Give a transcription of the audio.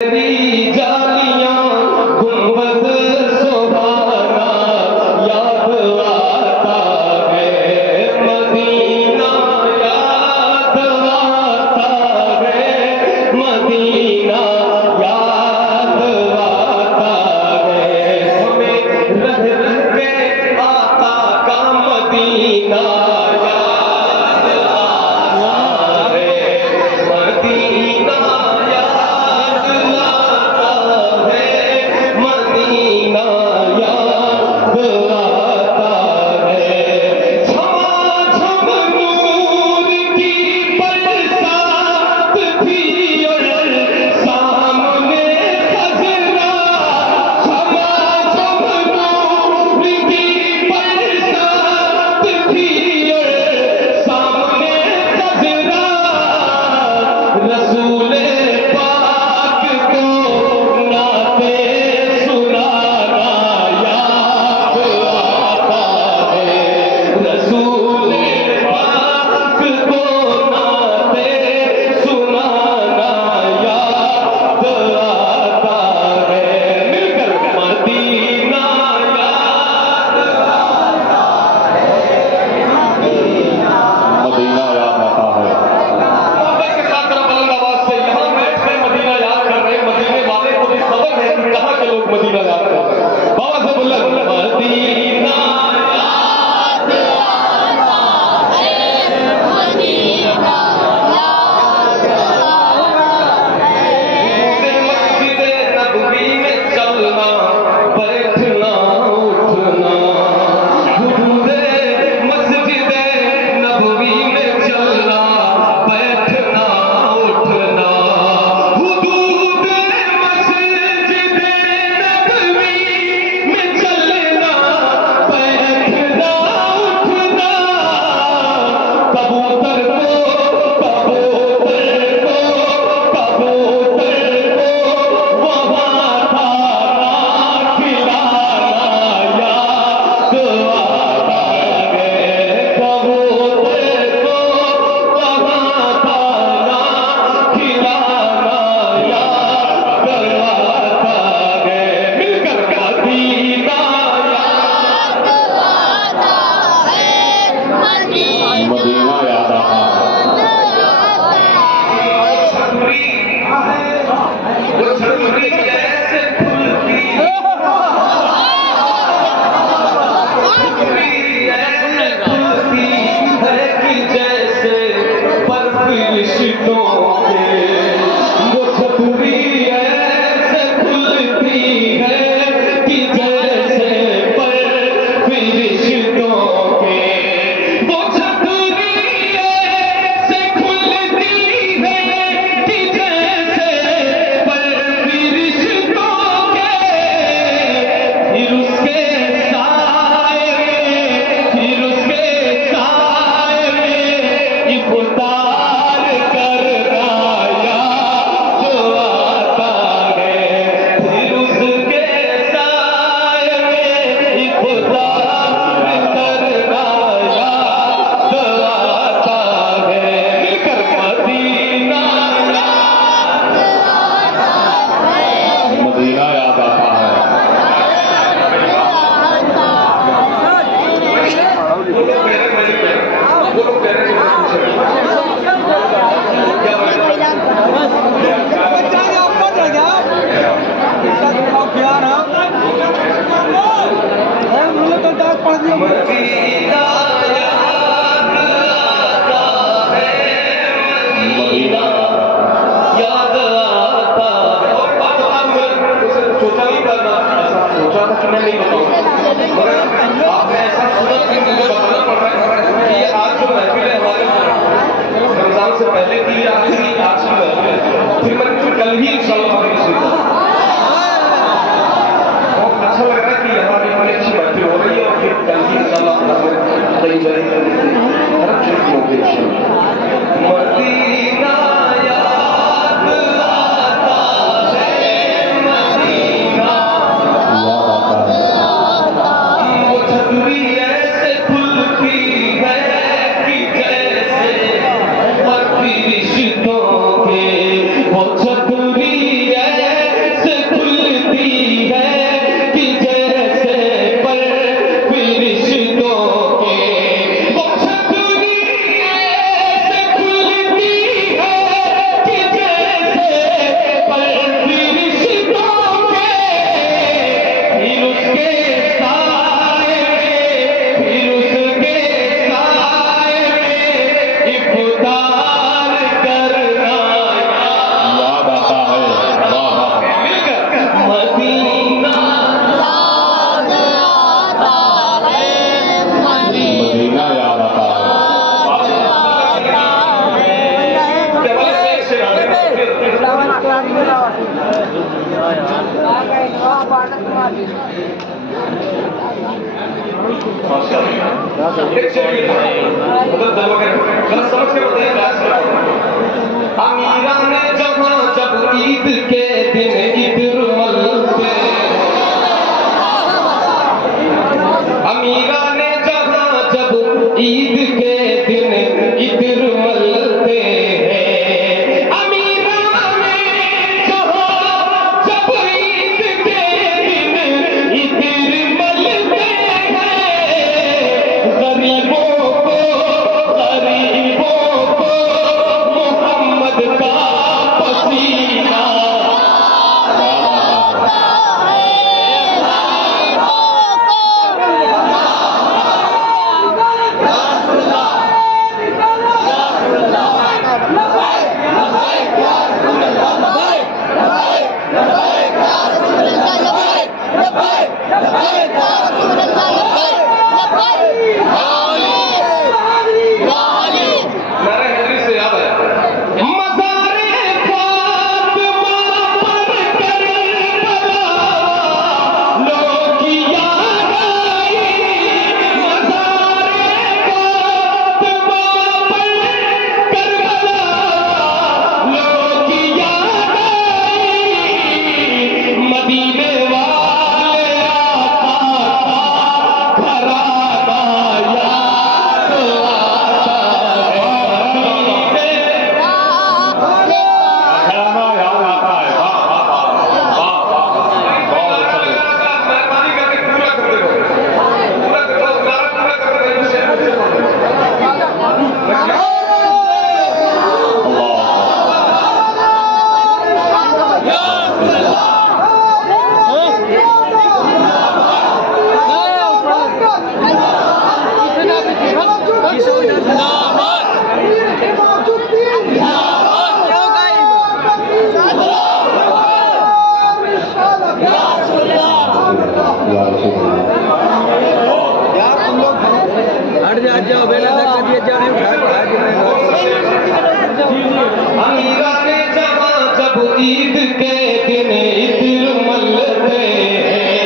तेरी जालियां गुंबद सुहाना याद आता है मदीना, याद आता है मदीना, याद आता है हमें रह रह के आका का मदीना, याद आता है मदीना, मदीना जाते हैं बाबा से बोल मदीना याद आता है मदीना याद आता है मस्जिद नबवी में चलना बैठना उठना हुजूरे मस्जिद नबवी में चलना बैठना उठना से पहले की आखिरी आज की फिर मैं कल ही बहुत अच्छा लग रहा है कि यहाँ भी हमारी अच्छी बातें हो रही है और फिर कल ही इंशाल्लाह कई जगह हर चीज मोटिवेशन मदीना याद आता है मदीना याद आता है अमीरा ने जहाँ जब ईद के दिन इत्र मलते, अमीरा ने जहाँ जब ईद के दिन इत्र मलते हैं, अमीरा ने जहाँ जब ईद के दिन इत्र मलते हैं, गरीबों को मोहम्मद का पसीना अमीरा ने जहाँ जब ईद के दिन इत्र मलते हैं,